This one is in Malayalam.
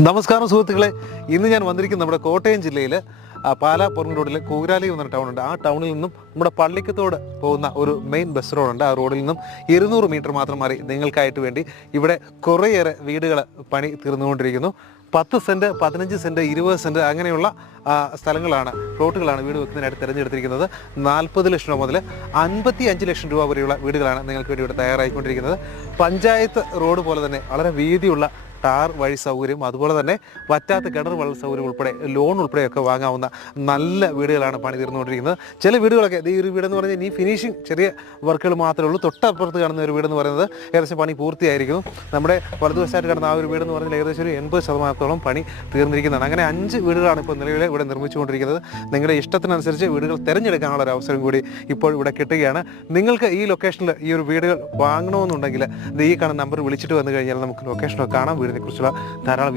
നമസ്കാരം സുഹൃത്തുക്കളെ, ഇന്ന് ഞാൻ വന്നിരിക്കുന്നത് നമ്മുടെ കോട്ടയം ജില്ലയിൽ പാലാ പൊറങ്ങ് റോഡിലെ കൂരാലി എന്നൊരു ടൗണുണ്ട്. ആ ടൗണിൽ നിന്നും നമ്മുടെ പള്ളിക്കത്തോട് പോകുന്ന ഒരു മെയിൻ ബസ് റോഡുണ്ട്. ആ റോഡിൽ നിന്നും 200 മീറ്റർ മാത്രം മാറി നിങ്ങൾക്കായിട്ട് വേണ്ടി ഇവിടെ കുറേയേറെ വീടുകൾ പണി തീർന്നുകൊണ്ടിരിക്കുന്നു. 10 സെൻറ്റ്, 15 സെൻറ്റ്, 20 സെൻറ്റ് അങ്ങനെയുള്ള സ്ഥലങ്ങളാണ്, പ്ലോട്ടുകളാണ് വീട് വെക്കുന്നതിനായിട്ട് തിരഞ്ഞെടുത്തിരിക്കുന്നത്. 40 ലക്ഷം രൂപ മുതൽ 55 ലക്ഷം രൂപ വരെയുള്ള വീടുകളാണ് നിങ്ങൾക്ക് വേണ്ടി ഇവിടെ തയ്യാറായിക്കൊണ്ടിരിക്കുന്നത്. പഞ്ചായത്ത് റോഡ് പോലെ തന്നെ വളരെ വീതിയുള്ള ടാർ വഴി സൗകര്യം, അതുപോലെ തന്നെ വറ്റാത്ത കിണർ വെള്ള സൗകര്യം ഉൾപ്പെടെ ലോൺ ഉൾപ്പെടെയൊക്കെ വാങ്ങാവുന്ന നല്ല വീടുകളാണ് പണി തീർന്നുകൊണ്ടിരിക്കുന്നത്. ചില വീടുകളൊക്കെ ഈ ഒരു വീടെന്ന് പറഞ്ഞാൽ ഇനി ഫിനിഷിങ് ചെറിയ വർക്കുകൾ മാത്രമേ ഉള്ളൂ. തൊട്ടപ്പുറത്ത് കാണുന്ന ഒരു വീടെന്ന് പറയുന്നത് ഏകദേശം പണി പൂർത്തിയായിരിക്കുന്നു. നമ്മുടെ വലതുവശമായിട്ട് കാണുന്ന ആ ഒരു വീടെന്ന് പറഞ്ഞാൽ ഏകദേശം ഒരു 80% പണി തീർന്നിരിക്കുന്നതാണ്. അങ്ങനെ 5 വീടുകളാണ് ഇപ്പോൾ നിലവിൽ ഇവിടെ നിർമ്മിച്ചുകൊണ്ടിരിക്കുന്നത്. നിങ്ങളുടെ ഇഷ്ടത്തിനനുസരിച്ച് വീടുകൾ തിരഞ്ഞെടുക്കാനുള്ള ഒരു അവസരം കൂടി ഇപ്പോൾ ഇവിടെ കിട്ടുകയാണ്. നിങ്ങൾക്ക് ഈ ലൊക്കേഷനിൽ ഈ ഒരു വീടുകൾ വാങ്ങണമെന്നുണ്ടെങ്കിൽ ഈ കാണുന്ന നമ്പർ വിളിച്ചിട്ട് വന്നു കഴിഞ്ഞാൽ നമുക്ക് ലൊക്കേഷനൊക്കെ കാണാം. വീടിനെ കുറിച്ചുള്ള ധാരാളം